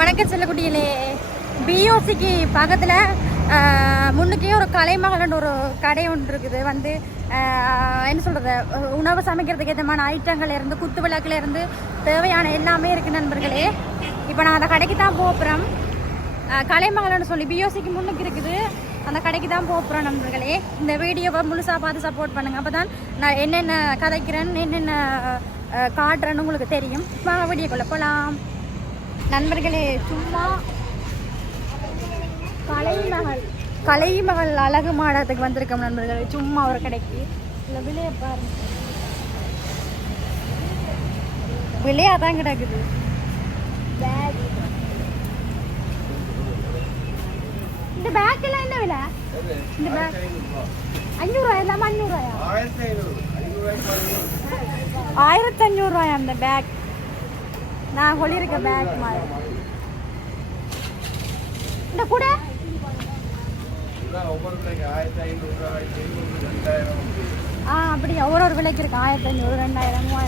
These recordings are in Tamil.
வணக்கம் செல்லக்குட்டியிலே பிஓசிக்கு பக்கத்தில் முன்னுக்கே ஒரு கலைமகள்னு ஒரு கடை ஒன்று இருக்குது. வந்து என்ன சொல்கிறது, உணவு சமைக்கிறதுக்கு ஏற்றமான ஐட்டங்கள் இருந்து குத்து விளக்குல இருந்து தேவையான எல்லாமே இருக்குது நண்பர்களே. இப்போ நான் அந்த கடைக்கு தான் போகிறோம். கலைமகள்னு சொல்லி பிஓசிக்கு முன்னுக்கு இருக்குது, அந்த கடைக்கு தான் போகிறோம் நண்பர்களே. இந்த வீடியோவை முழுசாக பார்த்து சப்போர்ட் பண்ணுங்கள். அப்போ தான் நான் என்னென்ன கதைக்கிறேன்னு என்னென்ன காட்டுறேன்னு உங்களுக்கு தெரியும். வீடியோக்குள்ளே போகலாம் நண்பர்களே. சும்மா கலைமகள் அழகு மாடத்துக்கு வந்திருக்கோம் நண்பர்களே. சும்மா ஒரு கடைக்கு இல்லை விலையை பாருங்க, விலையாக தான் கிடக்குது. இந்த பேக் எல்லாம் என்ன விலை? இந்த பேக் 500 இல்லாம 500 1500 அந்த பேக். நான் சொல்லியிருக்க பேக் மாதிரி. இந்த கூட அப்படியா ஒரு விலைக்கு இருக்கு. 1500 2000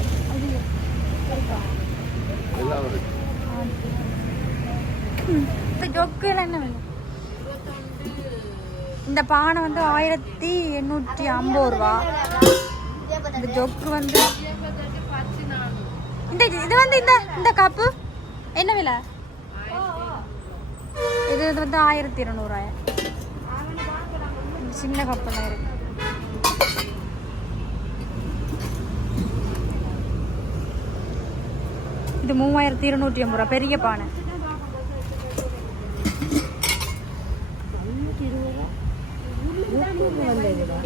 3000 ஜொக்கு என்ன விலை? இந்த பானை வந்து 1850 ரூபா. இந்த ஜொக்கு வந்து இது வந்து இந்த கப்பு என்ன விலை? இது வந்து 1200. சின்ன கப்பெல்லாம் இருக்கு. இது 3250 ரூபா பெரிய பானை.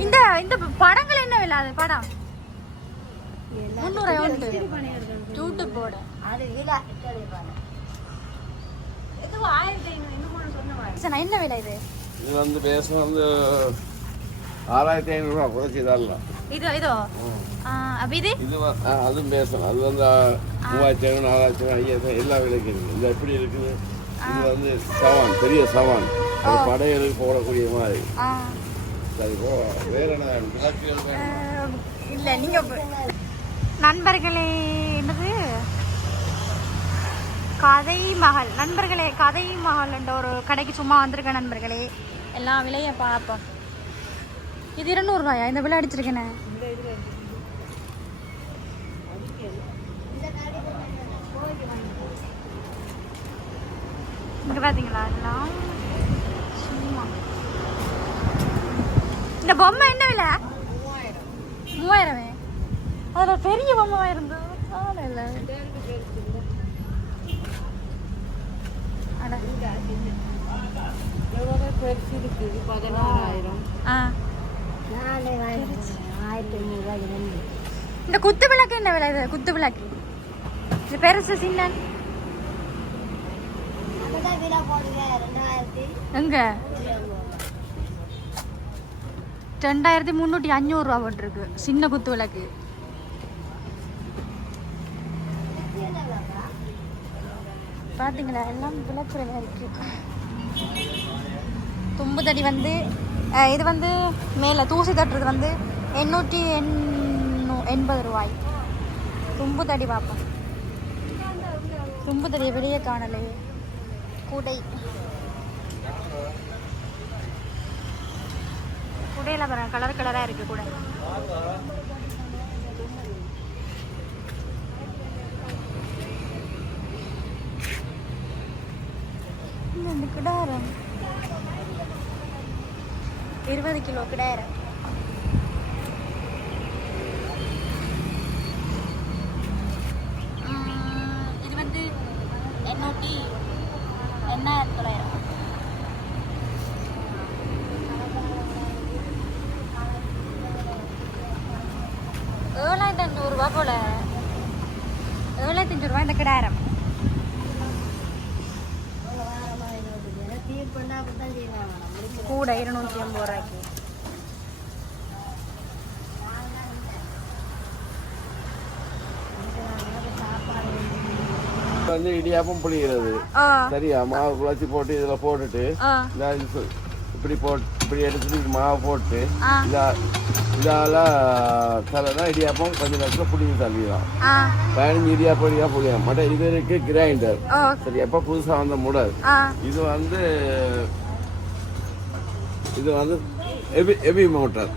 இந்த இந்த படங்கள் என்ன விலை? அது படம் 300 யூடியூப் போட என்ன விலை? இது இது வந்து பேசணும் வந்து 6500 ரூபா குறைச்சி இதெல்லாம். இதோ அப்ப இது அதுவும் பேசணும். அது வந்து 3500 4000 5000 எல்லா விலைக்கும் இருக்குது. இந்த எப்படி இருக்குது? இது வந்து சவான், பெரிய சவான், படையலுக்கு போடக்கூடிய மாதிரி. சரி, வேற என்ன இல்லை நீங்க நண்பர்களே. என்னது கதை மகள் நண்பர்களே, கதை மகள் என்ற ஒரு கடைக்கு சும்மா வந்திருக்கேன் நண்பர்களே. எல்லாம் விலையை பார்ப்போம். இது 200 ரூபாயா? இந்த விலை அடிச்சிருக்கேனே. இங்க பாத்தீங்களா? எல்லாம் சும்மா. இந்த பொம்மை என்ன விலை? 3000. அதில் பெரிய பொம்மை இருந்தது. இல்லை இந்த குத்து விளக்கு என்ன விலை? இது குத்து விளக்கு இது பெருசு சின்ன எங்க 2350 ரூபா போட்டிருக்கு சின்ன குத்து விளக்கு. பார்த்தீங்களா? எல்லாம் விளக்குறதா இருக்கு. தும்பு தடி வந்து இது வந்து மேலே தூசி தட்டுறது வந்து 880 ரூபாய். தும்பு தடி பார்ப்போம். தும்பு தடியை வெளியே காணலே. குடையில் பாருங்க, கலர் கலராக இருக்கு கூட. இந்த கிடாரம் 20 கிலோ கிடாரம். இது வந்து 8900. 7500 ரூபா போல. 7500 ரூபா இந்த கிடாரம். கூட 250 ரூபாய்க்கு. வந்து இடியாப்பம் புளிகிறது. சரியா? மாவு குழச்சி போட்டு இதில் போட்டுட்டு இப்படி எடுத்துட்டு மாவு போட்டு இதால தலைனா இடியாப்பம் கொஞ்சம் நேரத்தில் புடிங்கி தள்ளிடலாம். 15 இடியாப்பம் புளியும் மட்ட. இது இருக்கு கிரைண்டர். சரி, எப்போ புதுசாக வந்த முடல். இது வந்து ஹெவி மோட்டர்.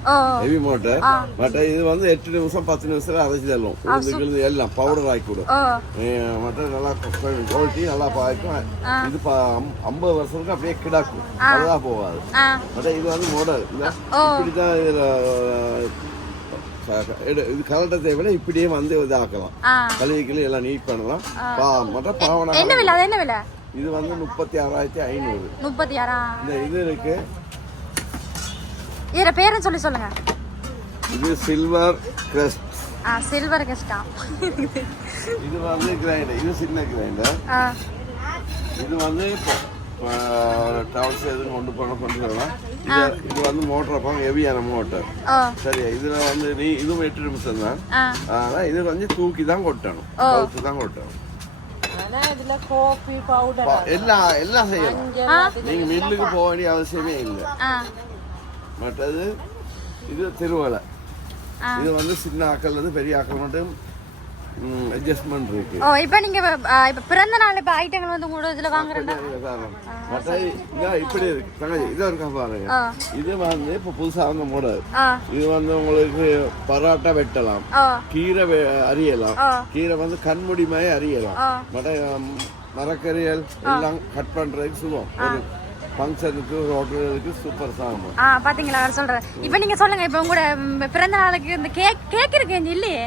மற்ற இது வந்து 8 நிமிஷம் 10 நிமிஷத்துல அரைச்சி தள்ளும். உளுந்து எல்லாம் பவுடர் ஆக்கிவிடும். மற்ற நல்லா குவாலிட்டி நல்லா பாய்க்கும். இது 50 வருஷத்துக்கு அப்படியே கிடாக்கும், அதுதான் போகாது. மற்ற இது வந்து மாடல் இப்படிதான். இது கலட்ட தேவையில்லை, இப்படியே வந்து இதாக்கலாம். கழுவிக்கிளி எல்லாம் நீட் பண்ணலாம். மற்ற பாவனை இது வந்து 36,500. இந்த இது இருக்கு. இதோட பேரை சொல்லுங்க. இது சில்வர் கிரஸ்ட். சில்வர் கிரஸ்டா? இது வந்து கிரைண்டர். இது சின்ன கிரைண்டர். இது வந்து டவல்ஸ் எதுவும் கொண்டு வரலாம். இது வந்து மோட்டர் பாங்க, ஹெவியான மோட்டர். சரி, இதுல வந்து இதுவும் 8 நிமிஷம் தான். ஆனா இது வந்து தூக்கி தான் கொட்டணும், கவுத்து தான் கொட்டணும். எல்லாம் செய்யலாம். நீங்க மில்லுக்கு போக வேண்டிய அவசியமே இல்லை. மற்றது இது திருவலை. இது வந்து சின்ன ஆக்கள் வந்து பெரிய ஆக்கள் மட்டும் அட்ஜஸ்ட்மெண்ட் இருக்கு. இப்போ நீங்க இப்ப பிறந்த நாள் இப்ப ஐட்டங்கள் வந்து உங்க இதுல வாங்குறீங்க. மற்ற இப்படி இருக்கு. இது இருக்கா பாருங்க. இது வந்து இப்ப புதுசா வந்த மாடல். இது வந்து உங்களுக்கு பரோட்டா வெட்டலாம், கீரை அரியலாம். கீரை வந்து கண்முடி மாதிரி அரியலாம். மற்ற மரக்கறிகள் எல்லாம் கட் பண்றதுக்கு சுகம். ஃபங்க்ஷனுக்கு ஒரு ஹோட்டலுக்கு சூப்பர் சாமம். பாத்தீங்களா சொல்றேன். இப்போ நீங்க சொல்லுங்க, இப்போ உங்களோட பிறந்த நாளுக்கு இந்த கேக் இருக்கு இல்லையே?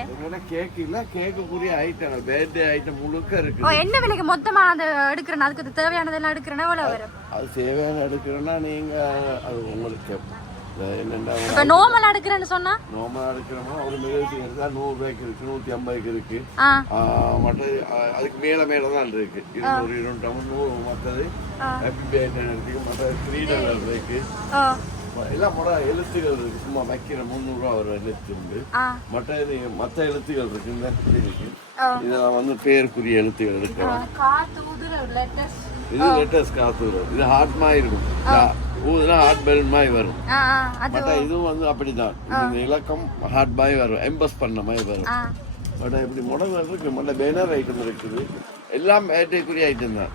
கேக் இல்ல, கேக்குரிய ஐட்டம், பர்த்டே ஐட்டம் முழுக்க இருக்கு. என்ன விலைக்கு மொத்தமா அந்த எடுக்கிறேன்? அதுக்கு தேவையானதெல்லாம் எடுக்கிறேன்னா எவ்வளவு வரும்? அது தேவையான எடுக்கிறேன்னா நீங்க அது உங்களுக்கு என்னென்ன இப்போ நார்மலா எடுக்கிறேன்னு சொன்னா நார்மலா எடுக்கிறோம்னா ஒரு மிளகு எடுத்தா 100 ரூபாய்க்கு இருக்கு, 150க்கு இருக்கு. மற்ற அதுக்கு மேலதான் இருக்கு. 200, 250, 100. மற்றது ஹாப்பி பர்த்டே இருக்கு. மற்ற $3 இருக்கு. எல்லாம் எழுத்துகள் இருக்கு. சும்மா வைக்கிற 300 ரூபா ஒரு எழுத்து உண்டு. மற்ற எழுத்துகள் இருக்கு. இந்த இருக்கு. இதெல்லாம் வந்து பேருக்குரிய எழுத்துகள் எடுக்கலாம். இது லெட்டர்ஸ் காத்து. இது ஹார்ட் மாதிரி இருக்கும். ஊதுனா ஹார்ட் பெல் மாதிரி வரும். பட் இதுவும் வந்து அப்படிதான். இந்த இலக்கம் ஹார்ட் மாதிரி வரும், எம்பஸ் பண்ண மாதிரி வரும். பட் இப்படி முடல் இருக்கு. மற்ற பேனர் ஐட்டம் இருக்குது. எல்லாம் பேட்டரிக்குரிய ஐட்டம் தான்.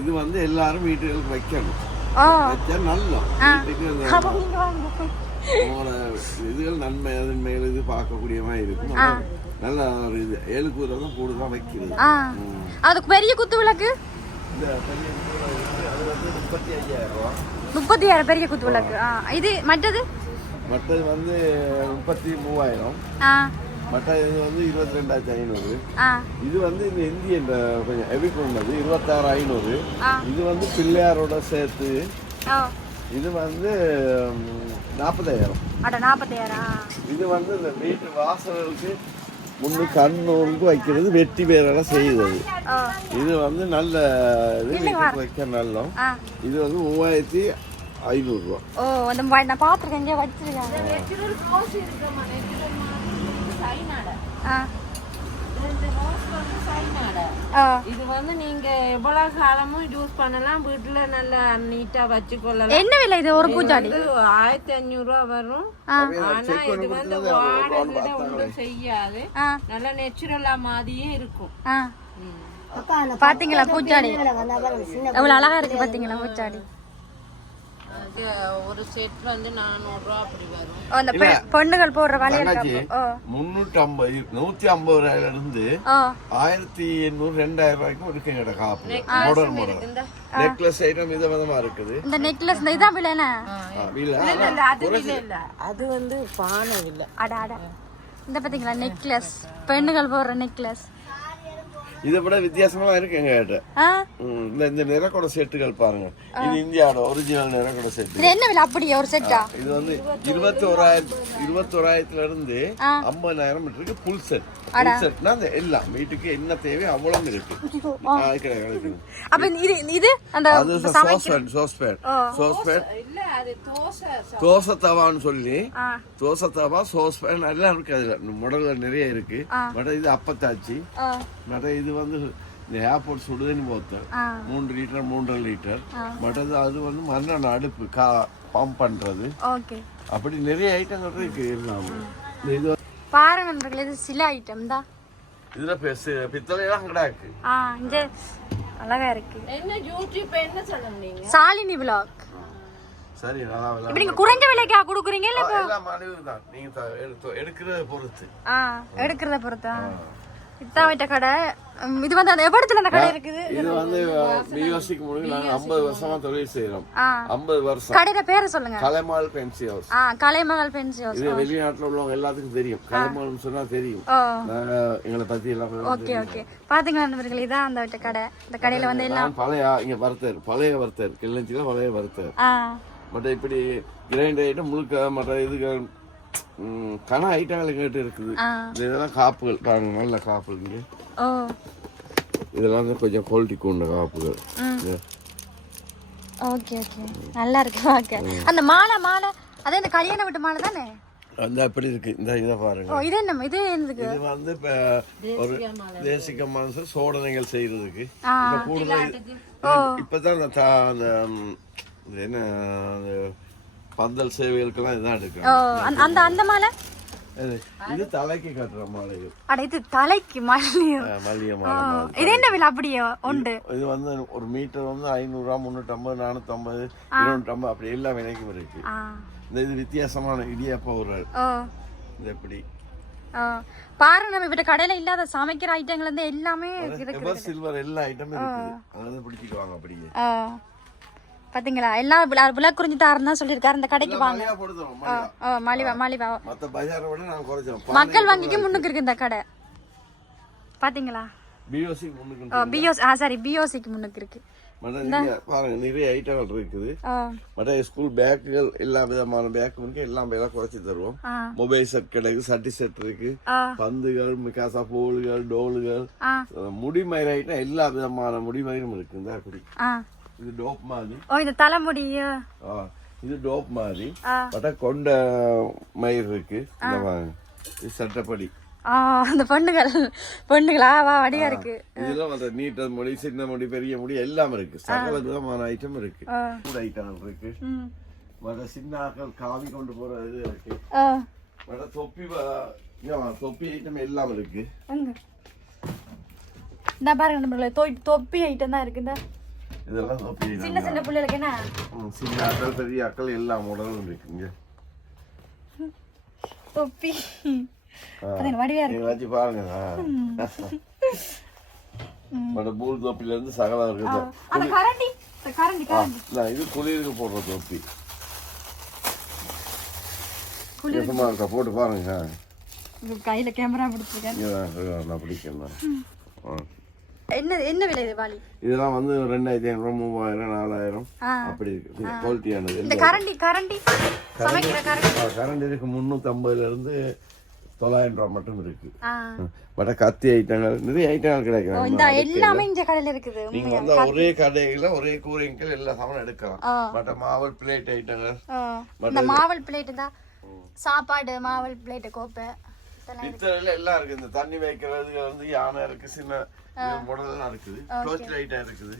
இது வந்து எல்லாரும் வீட்டுகளுக்கு வைக்கணும். வச்சா நல்லா இதுகள் நன்மை அதன்மைகள் இது பார்க்கக்கூடிய மாதிரி இருக்கும். நல்ல ஒரு இது 7 கூரை தான் கூடுதான் வைக்கிறது. அதுக்கு பெரிய குத்து விளக்கு 35,000 பெரிய குத்து விளக்கு. இது மற்றது வந்து 33,000. மற்ற இது வந்து 22,500. இது வந்து இந்த இந்தியன் கொஞ்சம் ஹெவி கொண்டது 26,500. இது வந்து பிள்ளையாரோட சேர்த்து இது வந்து 40,000. இது வந்து இந்த வீட்டு வாசலுக்கு முன்னுக்கு கண்ணூருக்கு வைக்கிறது, வெட்டி பேரெல்லாம் செய்யுது. இது வந்து நல்ல இது வைக்க நல்ல. இது வந்து 3,500 ரூபா. நான் பாத்துருக்கேன், வச்சிருக்கேன். இது வந்து நீங்க எவ்வளவு காலமும் யூஸ் பண்ணலாம், வீட்டுல நல்லா நீட்டா வச்சுக்கொள்ளலாம். என்ன விலை இது? ஒரு பூஜாடி 1,500 ரூபா வரும். ஆனா இது வந்து வாடகை ஒன்றும் செய்யாது, நல்லா நேச்சுரலா மாதிரியே இருக்கும். பாத்தீங்களா பூச்சாடி எவ்வளவு அழகா இருக்கு? பாத்தீங்களா பூச்சாடி? ஒரு செட் வந்து 400 ரூபா அப்படி வரும். அந்த பொண்ணுகள் போடுற வளையல் 350 150 ரூபாயில இருந்து 1,800 2,000 ரூபாய்க்கும் இருக்கு. எங்கட காப்பு மாடல் நெக்லஸ் ஐட்டம் விதவிதமா இருக்குது. இந்த நெக்லஸ் இதான் விலை என்ன? அது வந்து பானை இல்ல. இந்த பாத்தீங்களா நெக்லஸ், பெண்ணுகள் போடுற நெக்லஸ். இதை விட வித்தியாசமா இருக்கு எங்ககிட்ட. இந்த நிறக்கூட செட்டுகள் பாருங்க. இது இந்தியாவோட ஒரிஜினல் நிறக்கூட செட். இது என்ன விலை அப்படியே ஒரு செட்டா? இது வந்து 21,000 இருந்து 50,000 இருக்கு. Full set. ஃபுல் செட்னா அந்த எல்லாம் வீட்டுக்கு என்ன தேவையோ அவ்வளவு இருக்கு. அப்ப இது அந்த சோஸ்பேன் இல்ல, அது தோசை தவான்னு சொல்லி தோசை தவா சோஸ்பேன் எல்லாம் இருக்கு. அதுல மாடல்ல நிறைய இருக்கு. பட் இது அப்பத்தாச்சி. இது வந்து இந்த ஏர்போர்ட் சுடுதண்ணி போத்தல் 3 லிட்டர் 3.5 லிட்டர் மற்றது அது வந்து மண்ணெண்ணெய் அடுப்பு பம்ப் பண்றது ஓகே அப்படி நிறைய ஐட்டங்கள் இருக்கு எல்லாம் இது பாருங்க நண்பர்களே, இது சில ஐட்டம் தான். இதுல பித்தளையெல்லாம் கிடாக்கு இங்க அழகா இருக்கு. என்ன யூடியூப் என்ன சொல்லுங்க சாலினி vlog. சரி நல்லா இப்ப நீங்க குறைஞ்ச விலைக்கா கொடுக்குறீங்க இல்ல எல்லாம் மலிவுதான். நீங்க எடுக்கிறத பொறுத்து எடுக்கிறத பொறுத்தா? இதான் வைட்ட கடை. இது வந்து அந்த எவ்வளத்துல அந்த கடை இருக்குது? இது வந்து பிஓசிக்கு முடிஞ்சு நாங்க 50 வருஷமா தொழில் செய்யறோம். 50 வருஷம். கடையோட பேரை சொல்லுங்க. கலைமால் பென்சி ஹவுஸ். கலைமகள் பென்சி ஹவுஸ். இது வெளிநாட்டுல உள்ளவங்க எல்லாத்துக்கும் தெரியும். கலைமால்னு சொன்னா தெரியும். நாங்க எங்களை பத்தி எல்லாம் ஓகே ஓகே. பாத்தீங்களா நண்பர்களே, இதான் அந்த வைட்ட கடை. இந்த கடையில வந்து எல்லாம் இங்க பழைய வர்த்தர் கிள்ளஞ்சில பழைய வர்த்தர். மற்ற இப்படி கிரைண்ட் ஐட்டம் முழுக்க மற்ற இதுகள் கன ஐட்டங்கள் கேட்டு இருக்குது. இதெல்லாம் காப்புகள் பாருங்க, நல்ல காப்புகள் இங்க. இதெல்லாம் வந்து கொஞ்சம் குவாலிட்டி கொண்ட காப்புகள். ஓகே ஓகே, நல்லா இருக்கு பாக்க. அந்த மாலை அதே இந்த கல்யாண வீட்டு மாலை தானே? அந்த அப்படி இருக்கு. இந்த இதை பாருங்க. இது என்ன? இது என்னதுக்கு? இது வந்து ஒரு தேசிக மனசு சோதனைகள் செய்யறதுக்கு இப்ப கூடுதல் இப்பதான் அந்த என்ன பந்தல் சேவைகளுக்கெல்லாம் இதான் எடுக்கும். அந்த அந்த மாலை இது தலைக்கு கட்டுற மாலைகள். அட இது தலைக்கு மல்லிய மாலை. இது என்ன விலை அப்படியே உண்டு? இது வந்து ஒரு மீட்டர் வந்து 500 ரூபா, 350, 450, 250 அப்படி எல்லா விலைக்கும் இருக்கு. இந்த இது வித்தியாசமான இடியாப்ப ஒரு இது எப்படி பாருங்க, நம்ம இப்ப கடையில இல்லாத சமைக்கிற ஐட்டங்கள் வந்து எல்லாமே இருக்கு. சில்வர் எல்லா ஐட்டமும் இருக்குது. அதாவது பிடிச்சிக்குவாங்க அப்படியே. பாத்தீங்களா, எல்லாம் விலை குறிஞ்சு தாருன்னு தான் சொல்லிருக்காரு. இந்த கடைக்கு வாங்க. மலிவா மக்கள் வங்கிக்கு முன்னுக்கு இருக்கு இந்த கடை. பாத்தீங்களா, பிஓசிக்கு முன்னுக்கு இருக்கு. நிறைய ஐட்டங்கள் இருக்குது. ஸ்கூல் பேக்குகள் எல்லா விதமான பேக் வந்து எல்லாம் விலை குறைச்சி தருவோம். மொபைல் செட் கிடைக்குது, சட்டி செட் இருக்கு, பந்துகள், மிகாசா போல்கள், டோலுகள், முடிமயிர் ஐட்டம் எல்லா விதமான முடிமயிரும் இருக்கு. இந்த அப்படி இது டோப் மாதிரி. இந்த தலைமுடி இது டோப் மாதிரி. பட்டா கொண்ட மயிர் இருக்கு. இது சட்டப்படி. அந்த பொண்ணுகளா வடிவா இருக்கு. இதெல்லாம் வந்து நீட்ட முடி, சின்ன முடி, பெரிய முடி எல்லாம் இருக்கு. சகல விதமான ஐட்டம் இருக்கு. ஃபுட் ஐட்டம் இருக்கு. மற்ற சின்ன ஆட்கள் காவி கொண்டு போற இது இருக்கு. மற்ற தொப்பி ஐட்டம் எல்லாம் இருக்கு. இந்த பாருங்க நம்மள தொப்பி ஐட்டம் தான் இருக்கு. இதெல்லாம் தொப்பி. சின்ன சின்ன பிள்ளைகளுக்கு என்ன? சின்ன ஆட்கள், பெரிய ஆட்கள் எல்லா மாடலும் இருக்குங்க. தொப்பி வடிவா இருக்கு. பாருங்க. பூல் தொப்பில இருந்து சகலம் இருக்குது. இது குளிருக்கு போடுற தொப்பி. போட்டு பாருங்க. கையில கேமரா பிடிச்சிருக்கேன். பிடிக்கணும். என்ன விலை இது வாலி? இதெல்லாம் வந்து 2500, 3000, 4000 அப்படி இருக்கு. குவாலிட்டியானது. இந்த கரண்டி சமைக்கிற கரண்டி இருக்கு. 350ல இருந்து 900 ரூபாய் மட்டும் இருக்கு. பட் கத்தி ஐட்டங்கள் நிறைய ஐட்டங்கள் கிடைக்கும். இந்த எல்லாமே இந்த கடையில இருக்குது. நீங்க வந்து ஒரே கடையில ஒரே கூரைகள் எல்லா சாமானும் எடுக்கலாம். பட் மாவல் பிளேட் ஐட்டங்கள், இந்த மாவல் பிளேட் தான் சாப்பாடு, மாவல் பிளேட், கோப்பை பித்தளையில எல்லாம் இருக்கு. இந்த தண்ணி வைக்கிறது வந்து யானை இருக்கு, சின்ன மாடல்லாம் இருக்குது. டோர்ச் லைட்டா இருக்குது.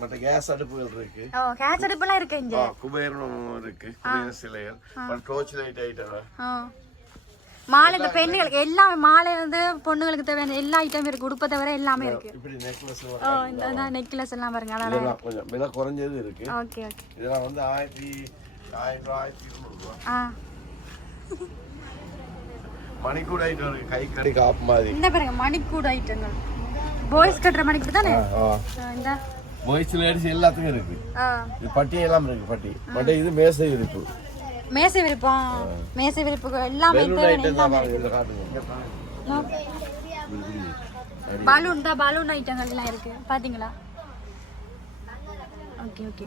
மற்ற கேஸ் அடுப்புகள் இருக்கு. கேஸ் அடுப்புலாம் இருக்கு. இங்க குபேரம் இருக்கு, குபேர சிலைகள், டோர்ச் லைட் ஐட்டம். மாலை இந்த பெண்களுக்கு எல்லாமே மாலை வந்து பொண்ணுங்களுக்கு தேவையான எல்லா ஐட்டம் இருக்கு. உடுப்பை தவிர எல்லாமே இருக்கு. இப்படி நெக்லஸ் இந்த நெக்லஸ் எல்லாம் பாருங்க. அதெல்லாம் கொஞ்சம் விலை குறைஞ்சது இருக்கு. Okay okay. இதெல்லாம் வந்து 1000 ரூபாய், 1200 ரூபாய். மணிக்கூட ஐட்டம் இருக்கு. கை கடி காப்பு மாதிரி. இந்த பாருங்க மணிக்கூட ஐட்டங்கள். பாய்ஸ் கட்டுற மணிக்கூட தானே? இந்த பாய்ஸ் லேடிஸ் எல்லாத்துக்கும் இருக்கு. இது பட்டி எல்லாம் இருக்கு. பட்டி பட் இது மேசை விரிப்பு. மேசை விரிப்பு எல்லாமே பலூன் ஐட்டங்கள் எல்லாம் இருக்கு. பாத்தீங்களா? ஓகே ஓகே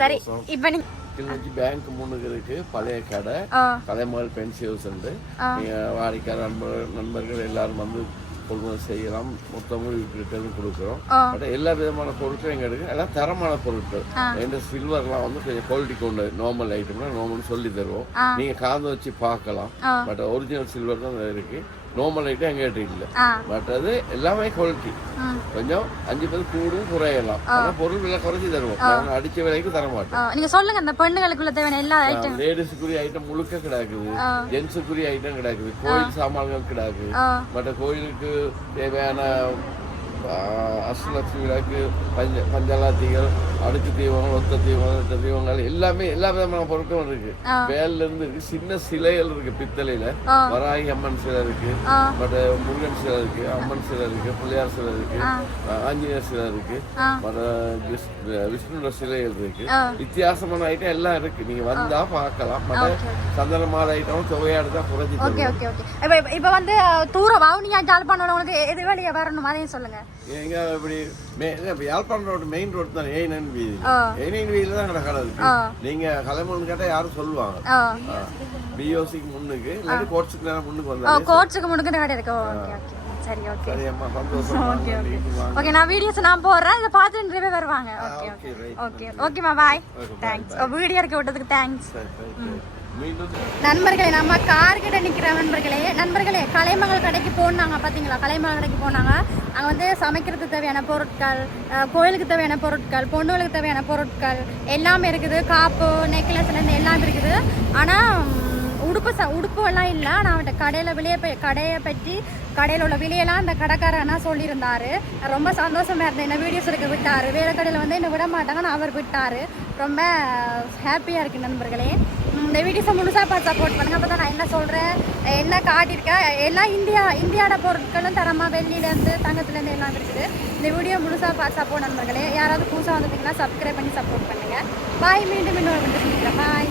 சரி. இப்போ நீங்க பேங்க் முன்னுக்கு இருக்கு பழைய கடை கலைமால் பென்சி ஹவுஸ். வாடிக்கையாளர் நண்பர்கள் எல்லாரும் வந்து கொள்முதல் செய்யலாம். மொத்தமும் ரிட்டர்ன் கொடுக்குறோம். பட் எல்லா விதமான பொருட்களும் எங்க இருக்கு. எல்லாம் தரமான பொருட்கள். இந்த சில்வர்லாம் வந்து கொஞ்சம் குவாலிட்டி கொண்டு நார்மல் ஐட்டம்னா நார்மல் சொல்லி தருவோம். நீங்க காந்த வச்சு பார்க்கலாம். பட் ஒரிஜினல் சில்வர் தான் இருக்கு. நார்மல் ஐட்டம் எங்கிட்ட இல்லை. பட் அது எல்லாமே குவாலிட்டி. கொஞ்சம் 5 கூடும் குறையலாம். ஆனா பொருள் விலை குறைச்சி தருவோம். நான் அடிச்ச விலைக்கு தர மாட்டோம். நீங்க சொல்லுங்க அந்த பெண்களுக்குள்ள தேவையான எல்லா ஐட்டம். லேடிஸுக்குரிய ஐட்டம் முழுக்க கிடக்குது, ஜென்ஸுக்குரிய ஐட்டம் கிடக்குது, கோயில் சாமான்கள் கிடக்குது. மற்ற கோயிலுக்கு தேவையான அஷ்டலட்சுமி விளக்கு, பஞ்சலாத்திகள், அடுக்கு தீபங்கள், ஒத்த தீபங்கள் எல்லாமே எல்லா விதமான பொருட்களும் இருக்கு. வேல்ல இருந்து இருக்கு, சின்ன சிலைகள் இருக்கு, பித்தளையில வராகி அம்மன் சிலை இருக்கு, மற்ற முருகன் சிலை இருக்கு, அம்மன் சிலை இருக்கு, பிள்ளையார் சிலை இருக்கு, ஆஞ்சநேயர் சிலை இருக்கு, மற்ற விஷ்ணுட சிலைகள் இருக்கு. வித்தியாசமான ஐட்டம் எல்லாம் இருக்கு. நீங்க வந்தா பார்க்கலாம். மற்ற சந்தன மாலை ஐட்டம் தொகையாடு தான் குறைஞ்சி. இப்ப வந்து தூரம் வாவுனியா ஜாழ்ப்பாணம் உங்களுக்கு எது வழியா வரணும் அதையும் சொல்லுங்க. எங்க இப்படி யாழ்ப்பாணம் ரோடு மெயின் ரோடு தான். A9 வீதி. A9 வீதியில தான் கடை இருக்கு. நீங்க கிளம்பணும்னு கேட்டா யாரும் சொல்லுவாங்க. பிஓசிக்கு முன்னுக்கு இல்லாட்டி கோட்ஸுக்கு நேரம் முன்னுக்கு வந்தாங்க. கோட்ஸுக்கு முன்னுக்கு கடை இருக்கு. ஓகே ஓகே சரி ஓகே. சரி அம்மா சந்தோஷம். ஓகே ஓகே ஓகே நான் வீடியோஸ் நான் போடுறேன். இத பார்த்து நிறைய பேர் வருவாங்க. ஓகே ஓகே ஓகே ஓகேமா பாய். தேங்க்ஸ். வீடியோ எடுக்க விட்டதுக்கு தேங்க்ஸ். நண்பர்களே நம்ம கார் கிட்ட நிக்கிற நண்பர்களே கலைமகள் கடைக்கு போனாங்க. பாத்தீங்களா, கலைமகள் கடைக்கு போனாங்க. அங்கே வந்து சமைக்கிறதுக்கு தேவையான பொருட்கள், கோயிலுக்கு தேவையான பொருட்கள், பொண்ணுகளுக்கு தேவையான பொருட்கள் எல்லாமே இருக்குது. காப்பு, நெக்லஸ்லேருந்து எல்லாம் இருக்குது. ஆனால் உடுப்புலாம் இல்லை. ஆனால் அவன்கிட்ட கடையை பற்றி கடையில் உள்ள விலையெல்லாம் அந்த கடைக்காரனா சொல்லியிருந்தாரு. ரொம்ப சந்தோஷமாக இருந்தேன். என்ன வீடியோஸ் எடுக்க விட்டார். வேறு கடையில் வந்து என்ன விட மாட்டாங்கன்னு அவர் விட்டார். ரொம்ப ஹாப்பியாக இருக்குது நண்பர்களே. இந்த வீடியோஸை முழுசாக பார்த்து சப்போர்ட் பண்ணுங்கள். அப்போ தான் நான் என்ன சொல்கிறேன், என்ன காட்டியிருக்கேன், எல்லாம் இந்தியாவோட பொருட்களும் தரமாக வெள்ளியிலேருந்து தங்கத்துலேருந்து எல்லாம் இருக்குது. இந்த வீடியோ முழுசாக பார்த்து சப்போர்ட் நண்பர்களே. யாராவது புதுசாக வந்துட்டீங்கன்னா சப்ஸ்கிரைப் பண்ணி சப்போர்ட் பண்ணுங்கள். பாய். மீண்டும் இன்னொரு வீடியோ சொல்லிக்கிறேன். பாய்.